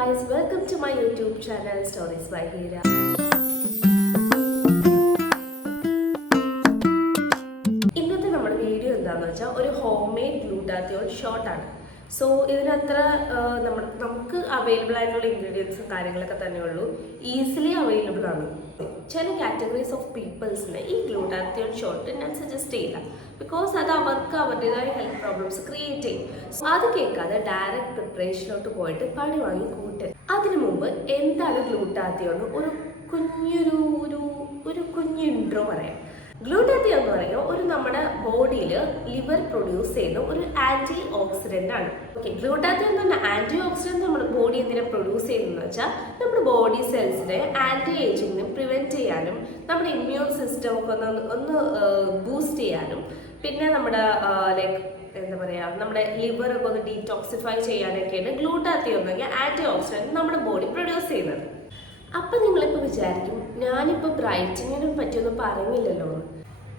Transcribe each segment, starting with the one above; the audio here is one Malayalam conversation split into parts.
guys, welcome to my YouTube channel Stories by Hira. ഇന്നത്തെ നമ്മുടെ വീഡിയോ എന്താണെന്ന് വെച്ചാൽ ഒരു ഹോം മെയ്ഡ് ഗ്ലൂട്ടാത്തിയോൺ ഷോട്ടാണ്. സോ ഇതിനത്ര നമുക്ക് അവൈലബിൾ ആയിട്ടുള്ള ഇൻഗ്രീഡിയൻസും കാര്യങ്ങളൊക്കെ തന്നെ ഉള്ളൂ. ഈസിലി അവൈലബിൾ ആണ്. ചില കാറ്റഗറീസ് ഓഫ് പീപ്പിൾസിന് ഈ ഗ്ലൂട്ടാത്തിയോൺ ഷോട്ട് ഞാൻ സജസ്റ്റ് ചെയ്യില്ല, ബിക്കോസ് അത് അവർക്ക് അവരുടേതായ ഹെൽത്ത് പ്രോബ്ലംസ് ക്രിയേറ്റ് ചെയ്യും. സോ അത് കേൾക്കാതെ ഡയറക്റ്റ് പ്രിപ്പറേഷനിലോട്ട് പോയിട്ട് പണി വാങ്ങി കൂട്ടുക. അതിനു മുമ്പ് എന്താണ് ഗ്ലൂട്ടാത്തിയോൺ ഒരു കുഞ്ഞു ഇൻട്രോ പറയാം. ഗ്ലൂട്ടാത്തിയോൺ എന്ന് പറയുമ്പോൾ ഒരു നമ്മുടെ ബോഡിയിൽ ലിവർ പ്രൊഡ്യൂസ് ചെയ്യുന്ന ഒരു ആന്റി ഓക്സിഡന്റ് ആണ്. ഓക്കെ, ഗ്ലൂട്ടാത്തിയോൺ എന്ന് പറഞ്ഞാൽ ആന്റി ഓക്സിഡന്റ് നമ്മുടെ ബോഡി എന്തിനാ പ്രൊഡ്യൂസ് ചെയ്യുന്നതെന്ന് വെച്ചാൽ നമ്മുടെ ബോഡി സെൽസിനെ ആന്റി ഏജിങ്ങിനും പ്രിവെന്റ് ചെയ്യാനും നമ്മുടെ ഇമ്മ്യൂൺ സിസ്റ്റം ഒക്കെ ഒന്ന് ബൂസ്റ്റ് ചെയ്യാനും പിന്നെ നമ്മുടെ എന്താ പറയുക നമ്മുടെ ലിവറൊക്കെ ഒന്ന് ഡീടോക്സിഫൈ ചെയ്യാനൊക്കെയാണ് ഗ്ലൂട്ടാത്തിയോൺ എന്ന് പറഞ്ഞാൽ ആന്റി ഓക്സിഡന്റ് നമ്മുടെ ബോഡി പ്രൊഡ്യൂസ് ചെയ്യുന്നത്. അപ്പം നിങ്ങളിപ്പോൾ വിചാരിക്കും ഞാനിപ്പോൾ ബ്രൈറ്റനിങ്ങിനെ പറ്റിയൊന്നും പറയുന്നില്ലല്ലോ.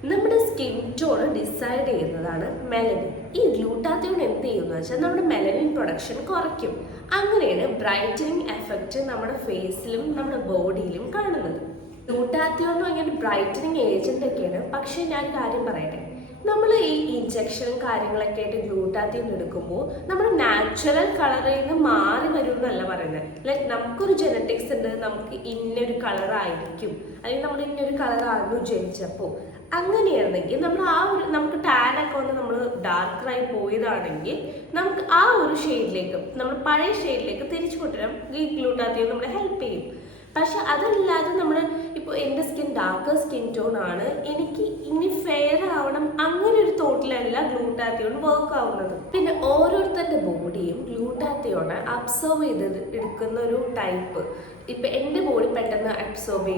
നമ്മുടെ സ്കിൻ ടോൺ ഡിസൈഡ് ചെയ്യുന്നതാണ് മെലനിൻ. ഈ ഗ്ലൂട്ടാത്തിയോൺ എന്ത് ചെയ്യുമെന്ന് വെച്ചാൽ നമ്മുടെ മെലനിൻ പ്രൊഡക്ഷൻ കുറയ്ക്കും. അങ്ങനെയാണ് ബ്രൈറ്റനിങ് എഫക്റ്റ് നമ്മുടെ ഫേസിലും നമ്മുടെ ബോഡിയിലും കാണുന്നത്. ഗ്ലൂട്ടാത്തിയോൺ എന്ന് പറഞ്ഞാൽ ബ്രൈറ്റനിങ് ഏജന്റ് ഒക്കെയാണ്. പക്ഷേ ഞാൻ കാര്യം പറയട്ടെ, നമ്മൾ ഈ ഇഞ്ചക്ഷനും കാര്യങ്ങളൊക്കെ ആയിട്ട് ഗ്ലൂട്ടാത്തിയോൺ എടുക്കുമ്പോൾ നമ്മുടെ നാച്ചുറൽ കളറിൽ നിന്ന് മാറി വരും എന്നല്ല പറയുന്നത്. ലൈക്ക് നമുക്കൊരു ജെനറ്റിക്സ് ഉണ്ട്, നമുക്ക് ഇന്നൊരു കളറായിരിക്കും, അല്ലെങ്കിൽ നമ്മൾ ഇന്നൊരു കളറായിരുന്നു ജനിച്ചപ്പോൾ. അങ്ങനെയാണെങ്കിൽ നമ്മൾ നമുക്ക് ടാനൊക്കെ വന്ന് നമ്മൾ ഡാർക്കറായി പോയതാണെങ്കിൽ നമുക്ക് ആ ഒരു ഷെയ്ഡിലേക്ക്, നമ്മൾ പഴയ ഷെയ്ഡിലേക്ക് തിരിച്ചു കൊണ്ടുവരാൻ ഈ ഗ്ലൂട്ടാത്തിയോൺ നമ്മളെ ഹെൽപ്പ് ചെയ്യും. പക്ഷെ അതല്ലാതെ നമ്മൾ ഇപ്പോൾ എൻ്റെ സ്കിൻ ഡാർക്കർ സ്കിൻ ടോൺ ആണ്, എനിക്ക് ഇനി ഫെയർ ആവണം, അങ്ങനെ ഒരു തോട്ടിലല്ല ഗ്ലൂട്ടാത്തിയോൺ വർക്ക് ആവുന്നത്. പിന്നെ ഓരോരുത്തരുടെ ബോഡിയും ഗ്ലൂട്ടാത്തിയോൺ അബ്സോർവ് ചെയ്ത് എടുക്കുന്ന ഒരു ടൈപ്പ്. ഇപ്പം എൻ്റെ ബോഡി പെട്ടെന്ന് അബ്സോർബ്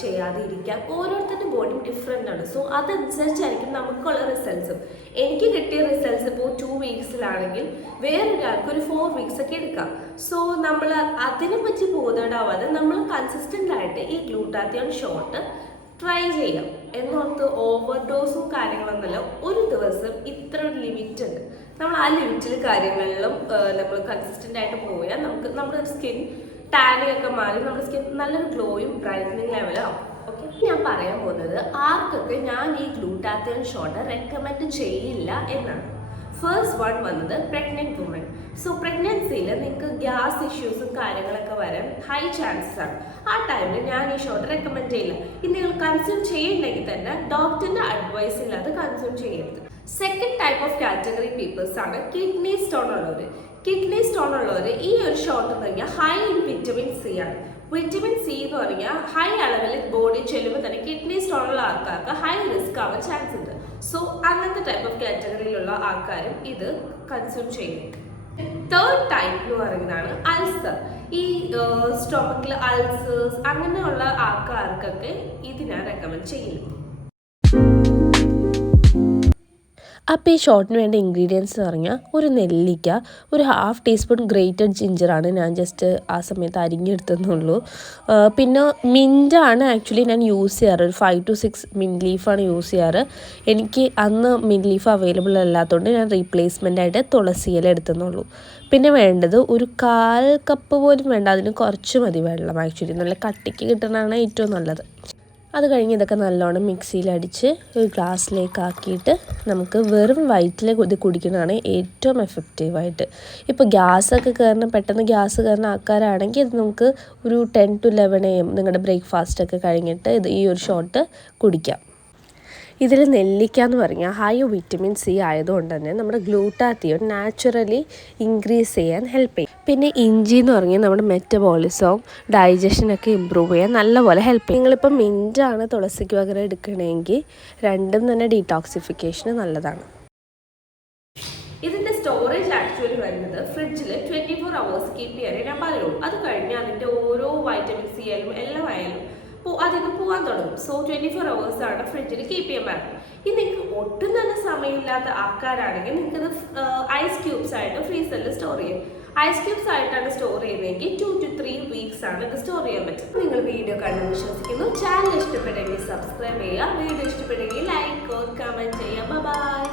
ചെയ്യാതെ ഇരിക്കാം. ഓരോരുത്തരുടെ ബോഡിയും ഡിഫറെൻ്റ് ആണ്. സോ അതനുസരിച്ചായിരിക്കും നമുക്കുള്ള റിസൾട്ട്സും. എനിക്ക് കിട്ടിയ റിസൾട്ട്സ് ഇപ്പോൾ 2 വീക്സിലാണെങ്കിൽ വേറൊരാൾക്ക് ഒരു 4 വീക്സ് ഒക്കെ എടുക്കാം. സോ നമ്മൾ അതിനെപ്പറ്റി ബോധേഡാവാതെ നമ്മൾ കൺസിസ്റ്റൻ്റ് ആയിട്ട് ഈ ഗ്ലൂട്ടാത്തിയോൺ ഷോട്ട് ട്രൈ ചെയ്യാം എന്നോർത്ത് ഓവർഡോസും കാര്യങ്ങളൊന്നുമല്ല. ഒരു ദിവസം ഇത്ര ഒരു ലിമിറ്റ് ഉണ്ട്. നമ്മൾ ആ ലിമിറ്റിൽ കാര്യങ്ങളിലും നമ്മൾ കൺസിസ്റ്റൻ്റ് ആയിട്ട് പോയാൽ നമുക്ക് നമ്മുടെ സ്കിൻ ടാനിങ് ഒക്കെ മാറി നമ്മുടെ സ്കിൻ നല്ലൊരു ഗ്ലോയും ബ്രൈറ്റനിങ് ലെവലാവും. ഓക്കെ, ഞാൻ പറയാൻ പോകുന്നത് ആർക്കൊക്കെ ഞാൻ ഈ ഗ്ലൂട്ടാത്തിയോൺ ഷോട്ട് റെക്കമെൻഡ് ചെയ്യില്ല എന്നാണ്. ഫസ്റ്റ് വൺ വന്നത് പ്രഗ്നൻറ്റ് വുമൻ. സോ പ്രഗ്നൻസിയിൽ നിങ്ങൾക്ക് ഗ്യാസ് ഇഷ്യൂസും കാര്യങ്ങളൊക്കെ വരാൻ ഹൈ ചാൻസസ് ആണ്. ആ ടൈമിൽ ഞാൻ ഈ ഷോട്ട് റെക്കമെൻഡ് ചെയ്യില്ല. ഇത് നിങ്ങൾ കൺസ്യൂം ചെയ്യുന്നുണ്ടെങ്കിൽ തന്നെ ഡോക്ടറിൻ്റെ അഡ്വൈസ് ഇല്ലാതെ കൺസ്യൂം ചെയ്യരുത്. Second type of category peoples ആണ് കിഡ്നി സ്റ്റോൺ ഉള്ളവർ. കിഡ്നി സ്റ്റോൺ ഉള്ളവർ ഈ ഒരു ഷോട്ട് എന്ന് പറഞ്ഞാൽ ഹൈ ഇൻ വിറ്റമിൻ സി ആണ്. വിറ്റമിൻ സി എന്ന് പറഞ്ഞാൽ ഹൈ അളവിൽ ബോഡി ചെല്ലുമ്പോൾ തന്നെ കിഡ്നി സ്റ്റോൺ ഉള്ള ആൾക്കാർക്ക് ഹൈ റിസ്ക് ആവാൻ ചാൻസ് ഉണ്ട്. സോ അങ്ങനത്തെ ടൈപ്പ് ഓഫ് കാറ്റഗറിയിലുള്ള ആൾക്കാരും ഇത് കൺസ്യൂം ചെയ്യും. തേർഡ് ടൈപ്പ് എന്ന് പറയുന്നതാണ് അൾസർ. ഈ സ്റ്റൊമക്കിൽ അൾസേഴ്സ് അങ്ങനെയുള്ള ആൾക്കാർക്കൊക്കെ ഇത് ഞാൻ റെക്കമെൻഡ് ചെയ്യില്ല. അപ്പോൾ ഈ ഷോട്ടിന് വേണ്ട ഇൻഗ്രീഡിയൻസ് എന്ന് പറഞ്ഞാൽ ഒരു നെല്ലിക്ക, ഒരു 1/2 ടീസ്പൂൺ ഗ്രേറ്റഡ് ജിഞ്ചറാണ് ഞാൻ ജസ്റ്റ് ആ സമയത്ത് അരിഞ്ഞെടുത്തെന്നുള്ളൂ. പിന്നെ മിൻറ്റാണ് ആക്ച്വലി ഞാൻ യൂസ് ചെയ്യാറ്. ഒരു 5 to 6 മിൻറ്റ് ലീഫാണ് യൂസ് ചെയ്യാറ്. എനിക്ക് അന്ന് മിൻറ്റ് ലീഫ് അവൈലബിൾ അല്ലാത്തതുകൊണ്ട് ഞാൻ റീപ്ലേസ്മെൻ്റ് ആയിട്ട് തുളസി ഇല എടുത്തെന്നുള്ളൂ. പിന്നെ വേണ്ടത് ഒരു 1/4 കപ്പ് പോലും വേണ്ട, അതിന് കുറച്ച് മതി വെള്ളം. ആക്ച്വലി നല്ല കട്ടിക്ക് കിട്ടുന്നതാണ് ഏറ്റവും നല്ലത്. അത് കഴിഞ്ഞ് ഇതൊക്കെ നല്ലോണം മിക്സിയിലടിച്ച് ഒരു ഗ്ലാസ്സിലേക്ക് ആക്കിയിട്ട് നമുക്ക് വെറും വയറ്റിൽ ഇത് കുടിക്കുന്നതാണ് ഏറ്റവും എഫക്റ്റീവായിട്ട്. ഇപ്പോൾ ഗ്യാസൊക്കെ പെട്ടെന്ന് ഗ്യാസ് കയറുന്ന ആൾക്കാരാണെങ്കിൽ ഇത് നമുക്ക് ഒരു 10 to 11 AM നിങ്ങളുടെ ബ്രേക്ക്ഫാസ്റ്റൊക്കെ കഴിഞ്ഞിട്ട് ഈ ഒരു ഷോട്ട് കുടിക്കാം. ഇതിൽ നെല്ലിക്ക എന്ന് പറഞ്ഞാൽ ഹൈ വിറ്റമിൻ സി ആയതുകൊണ്ട് തന്നെ നമ്മുടെ ഗ്ലൂട്ടാത്തിയോൺ നാച്ചുറലി ഇൻക്രീസ് ചെയ്യാൻ ഹെൽപ്പ് ചെയ്യും. പിന്നെ ഇഞ്ചി എന്ന് പറഞ്ഞാൽ നമ്മുടെ മെറ്റബോളിസവും ഡൈജഷനൊക്കെ ഇമ്പ്രൂവ് ചെയ്യാൻ നല്ലപോലെ ഹെൽപ്പ് ചെയ്യും. നിങ്ങളിപ്പോൾ മിൻറ്റാണ് തുളസിക്ക് പകരം എടുക്കണമെങ്കിൽ രണ്ടും തന്നെ ഡീടോക്സിഫിക്കേഷന് നല്ലതാണ്. ഇതിൻ്റെ സ്റ്റോറേജ് ആക്ച്വലി വരുന്നത് ഫ്രിഡ്ജിൽ 24 hours കീപ്പ് ചെയ്യാനേ ഞാൻ പറയുള്ളൂ. അത് കഴിഞ്ഞ് അതിൻ്റെ ഓരോ വൈറ്റമിൻ സി ആയാലും എല്ലാം ആയാലും അതിന് പോകാൻ തുടങ്ങും. സോ 24 hours ആണ് ഫ്രിഡ്ജിൽ കീപ്പ് ചെയ്യാൻ പറ്റും. ഇനി നിങ്ങൾക്ക് ഒട്ടും തന്നെ സമയമില്ലാത്ത ആൾക്കാരാണെങ്കിൽ നിങ്ങൾക്കത് ഐസ് ക്യൂബ്സ് ആയിട്ട് ഫ്രീസറിൽ സ്റ്റോർ ചെയ്യാം. ഐസ് ക്യൂബ്സ് ആയിട്ടാണ് സ്റ്റോർ ചെയ്യുന്നതെങ്കിൽ 2 to 3 weeks ആണ് ഇത് സ്റ്റോർ ചെയ്യാൻ പറ്റും. നിങ്ങൾ വീഡിയോ കണ്ടെന്ന് വിശ്വസിക്കുന്നു. ചാനൽ ഇഷ്ടപ്പെട്ടെങ്കിൽ സബ്സ്ക്രൈബ് ചെയ്യുക. വീഡിയോ ഇഷ്ടപ്പെട്ടെങ്കിൽ ലൈക്ക് കമൻറ്റ് ചെയ്യുക. ബൈ.